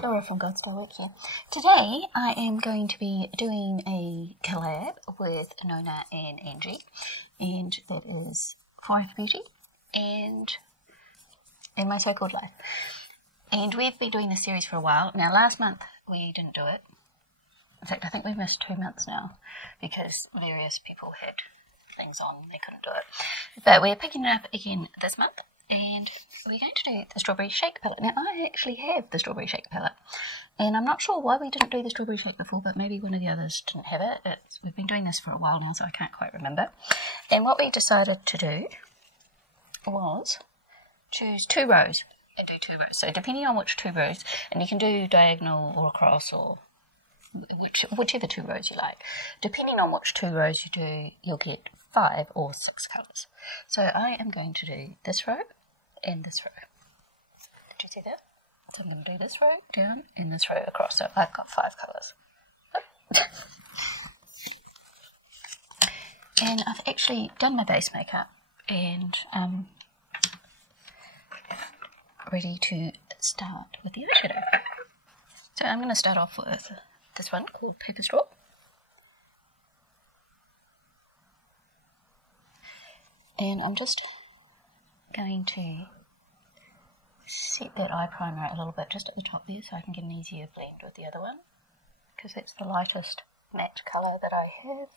Laura from God Style Work here. Today I am going to be doing a collab with Nona and Angie, and that is Fire for Beauty and My So-Called Life. And we've been doing this series for a while. Now last month we didn't do it. In fact, I think we've missed 2 months now because various people had things on, they couldn't do it. But we're picking it up again this month. And we're going to do the Strawberry Shake palette. Now, I actually have the Strawberry Shake palette. And I'm not sure why we didn't do the Strawberry Shake before, but maybe one of the others didn't have it. We've been doing this for a while now, so I can't quite remember. And what we decided to do was choose 2 rows and do 2 rows. So depending on which 2 rows, and you can do diagonal or across or whichever 2 rows you like. Depending on which 2 rows you do, you'll get 5 or 6 colours. So I am going to do this row and this row. Did you see that? So I'm going to do this row down and this row across. So I've got 5 colours. And I've actually done my base makeup and ready to start with the eyeshadow. So I'm going to start off with this one called Paper Straw. And I'm just going to set that eye primer a little bit just at the top there so I can get an easier blend with the other one, because that's the lightest matte colour that I have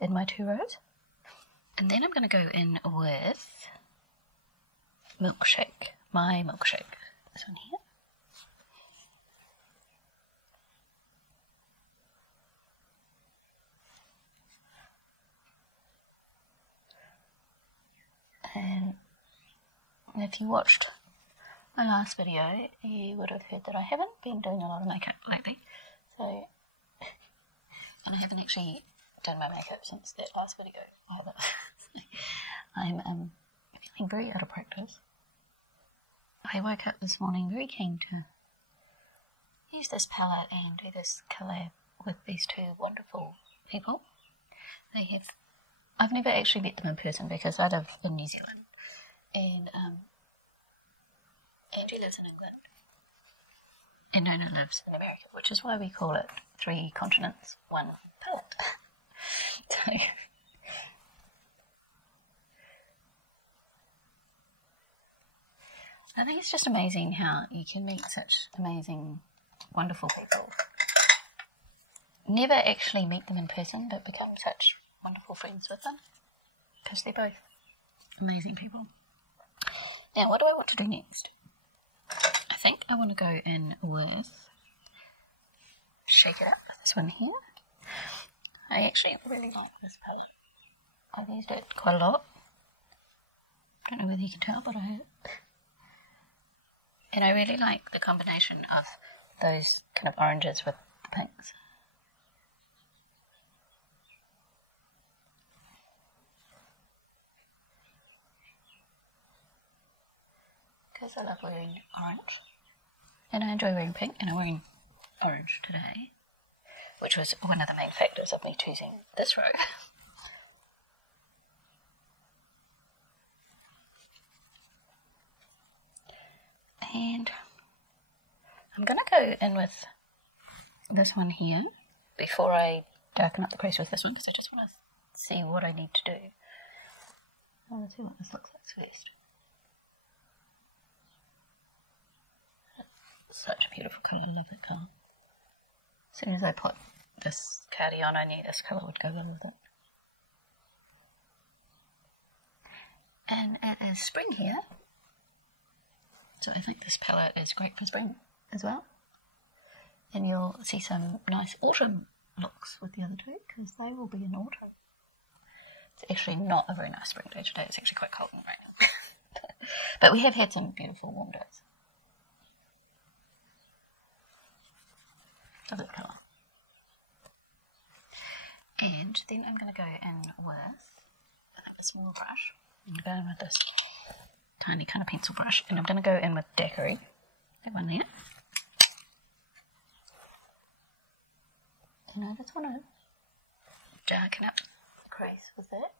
in my 2 rows. And then I'm going to go in with Milkshake, my Milkshake, this one here. And if you watched my last video, you would have heard that I haven't been doing a lot of makeup lately. So, and I haven't actually done my makeup since that last video either. I'm feeling very out of practice. I woke up this morning very keen to use this palette and do this collab with these 2 wonderful people. I've never actually met them in person because I live in New Zealand, and Angie lives in England, and Nona lives in America, which is why we call it 3 continents, 1 palette. So, I think it's just amazing how you can meet such amazing, wonderful people. Never actually meet them in person, but become such wonderful friends with them, because they're both amazing people. Now, what do I want to do next? I think I want to go in with Shake It Up, this one here. I actually really like this palette. I've used it quite a lot. I don't know whether you can tell, but I have. And I really like the combination of those kind of oranges with the pinks. Because I love wearing orange, and I enjoy wearing pink, and I'm wearing orange today, which was one of the main factors of me choosing this row. And I'm going to go in with this one here before I darken up the crease with this one, because I just want to see what I need to do. I want to see what this looks like first. Such a beautiful colour, I love that colour. As soon as I put this cardi on, I knew this colour would go well with it. And it is spring here, so I think this palette is great for spring as well. And you'll see some nice autumn looks with the other 2, because they will be in autumn. It's actually not a very nice spring day today, it's actually quite cold and rainy. But we have had some beautiful warm days. Of that colour. And then I'm going to go in with another small brush. I'm going to go in with this tiny kind of pencil brush, and I'm going to go in with Daiquiri, that one there. And I just want to darken up the crease with that.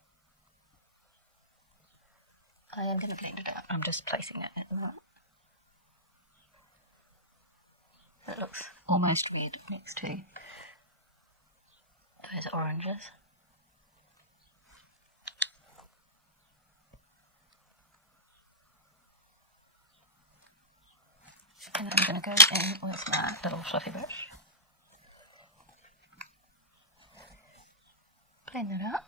I am going to blend it out. I'm just placing it at the moment. It looks almost red next to those oranges. And I'm going to go in with my little fluffy brush. Blend it out.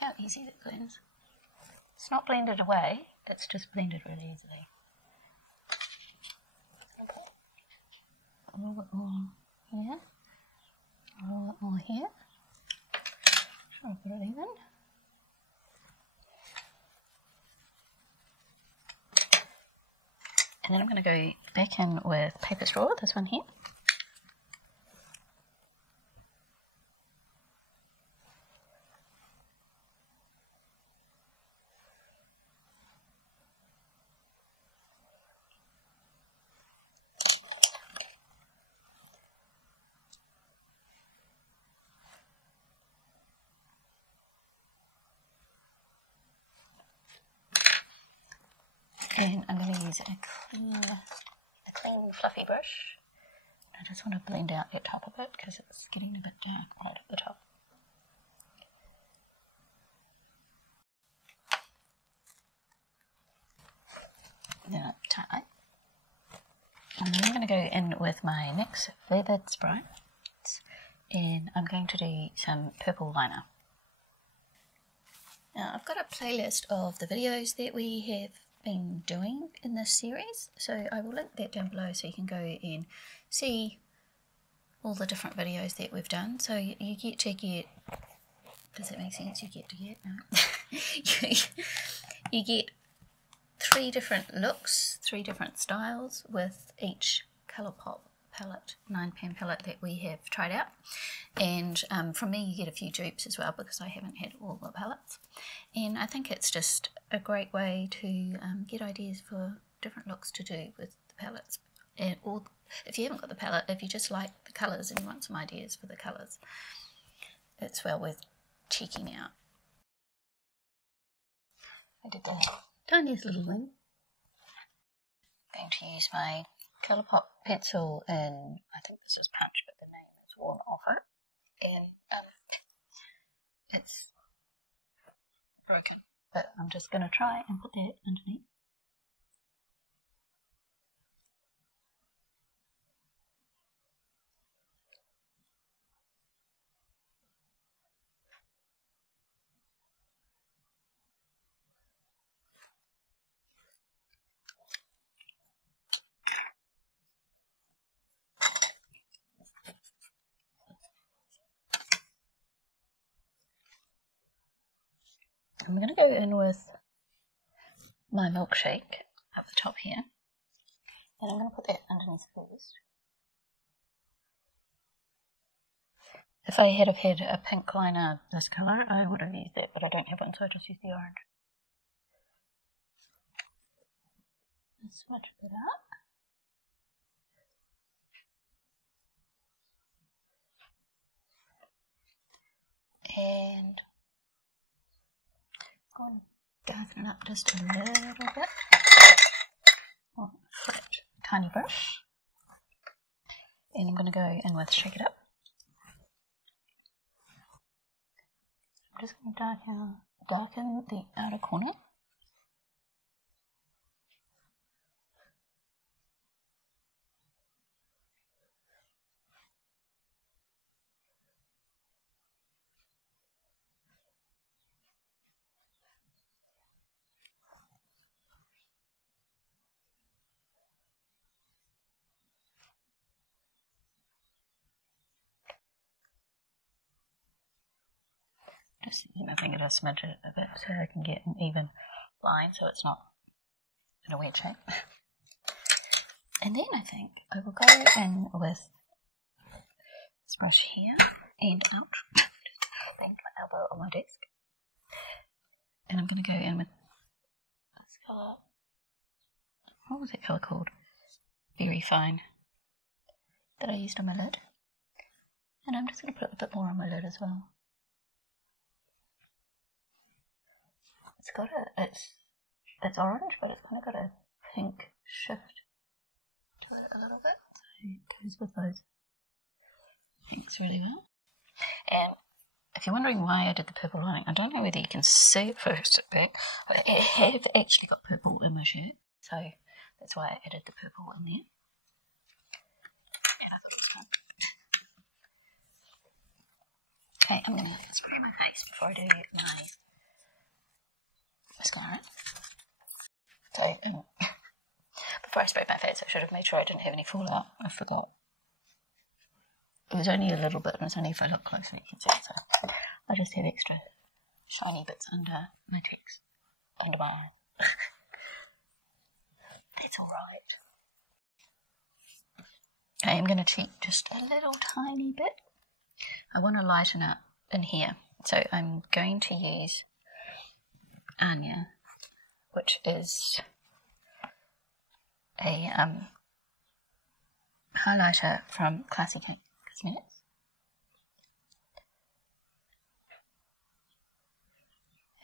How easy that blends. It's not blended away, it's just blended really easily. Okay. A little bit more here, a little bit more here. Try to put it even. And then I'm going to go back in with paper straw, this one here. And I'm going to use a clean fluffy brush. I just want to blend out that top a bit because it's getting a bit dark right at the top. Now tie. And then I'm going to go in with my NYX Feathered Spray, and I'm going to do some purple liner. Now I've got a playlist of the videos that we have been doing in this series, so I will link that down below so you can go and see all the different videos that we've done. So you get to get, does that make sense? You get to get, no. you get 3 different looks, 3 different styles with each Colourpop palette, 9-pan palette that we have tried out. And from me you get a few dupes as well because I haven't had all the palettes. And I think it's just a great way to get ideas for different looks to do with the palettes. And or if you haven't got the palette, if you just like the colours and you want some ideas for the colours, it's well worth checking out. I did the tiniest little thing. I'm going to use my Colourpop pencil in, I think this is Punch, but the name is worn off it. And it's broken. But I'm just going to try and put that underneath. I'm going to go in with my milkshake up the top here, and I'm going to put that underneath first. If I had had a pink liner this colour, I would have used that, but I don't have one, so I just use the orange. Smudge it up. And go and darken it up just a little bit. Oh, flat, tiny brush. And I'm going to go in with Shake It Up. I'm just going to darken the outer corner. Just using my finger to smudge it a bit so I can get an even line so it's not in a weird shape. And then I think I will go in with this brush here and ouch, just banged my elbow on my desk. And I'm going to go in with this colour. What was that colour called? Very Fine. That I used on my lid. And I'm just going to put a bit more on my lid as well. it's got it's orange, but it's kind of got a pink shift to it a little bit. So it goes with those pinks really well. And if you're wondering why I did the purple lining, I don't know whether you can see it first at back, but I have actually got purple in my shirt, so that's why I added the purple in there. And I've got this one. Okay, I'm going to spray my face before I do my mascara. So, before I sprayed my face, I should have made sure I didn't have any fallout. I forgot. It was only a little bit, and it's only if I look closely you can see it. So I just have extra shiny bits under my cheeks, under my eye. That's alright. Okay, I'm going to cheat just a little tiny bit. I want to lighten up in here, so I'm going to use Anya, which is a highlighter from Classic Cosmetics.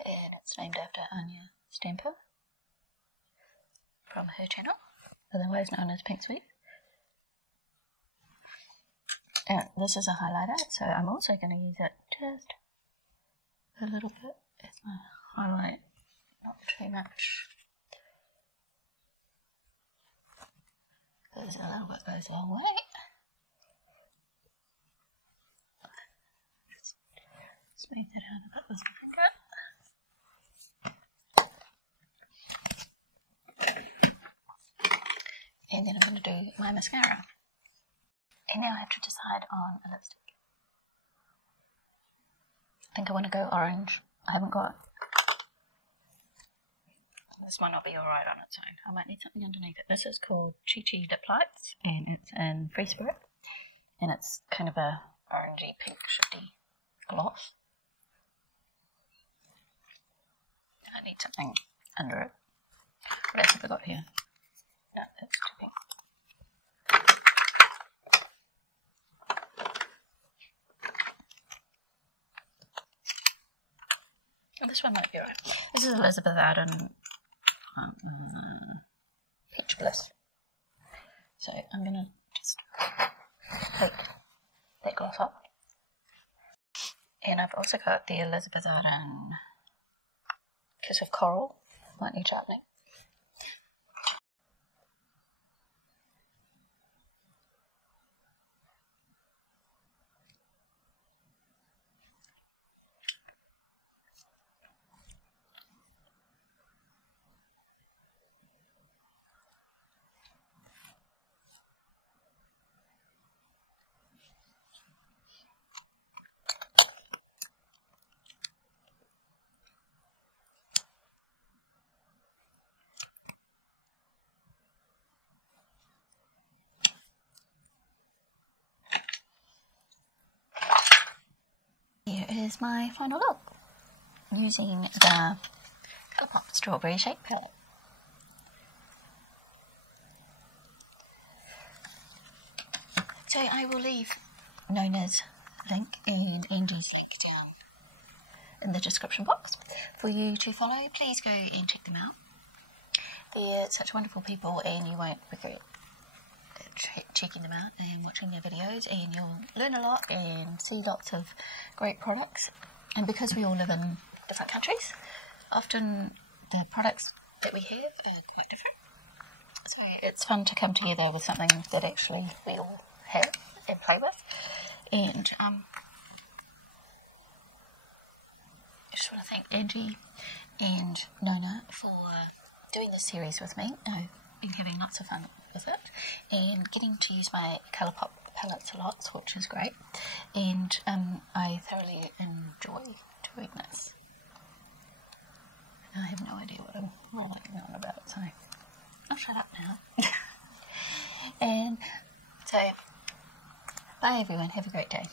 And it's named after Anya Stamper from her channel, otherwise known as Pink Sweet. And this is a highlighter, so I'm also going to use it just a little bit as my highlight, not too much. Because a little bit goes a long way. Just smooth that out a bit with my finger. And then I'm going to do my mascara. And now I have to decide on a lipstick. I think I want to go orange. I haven't got... This might not be alright on its own. I might need something underneath it. This is called Chi Chi Lip Lights, and it's in Free Spirit. And it's kind of a orangey, pink, shifty gloss. I need something under it. What else have I got here? No, that's too pink. Oh, this one might be right. This is Elizabeth Arden Peach Bliss. So I'm going to just take that gloss off. And I've also got the Elizabeth Arden Kiss of Coral, might need sharpening. Here is my final look using the Colourpop Strawberry Shake Palette. So I will leave Nona's link and Angie's link down in the description box for you to follow. Please go and check them out. They're such wonderful people and you won't regret checking them out and watching their videos, and you'll learn a lot and see lots of great products. And because we all live in different countries, often the products that we have are quite different, so it's fun to come together with something that actually we all have and play with. And I just want to thank Angie and Nona for doing this series with me and having lots of fun with it, and getting to use my Colourpop palettes a lot, which is great. And I thoroughly enjoy doing this. I have no idea what I'm going on about, so I'll shut up now. And so, bye everyone, have a great day.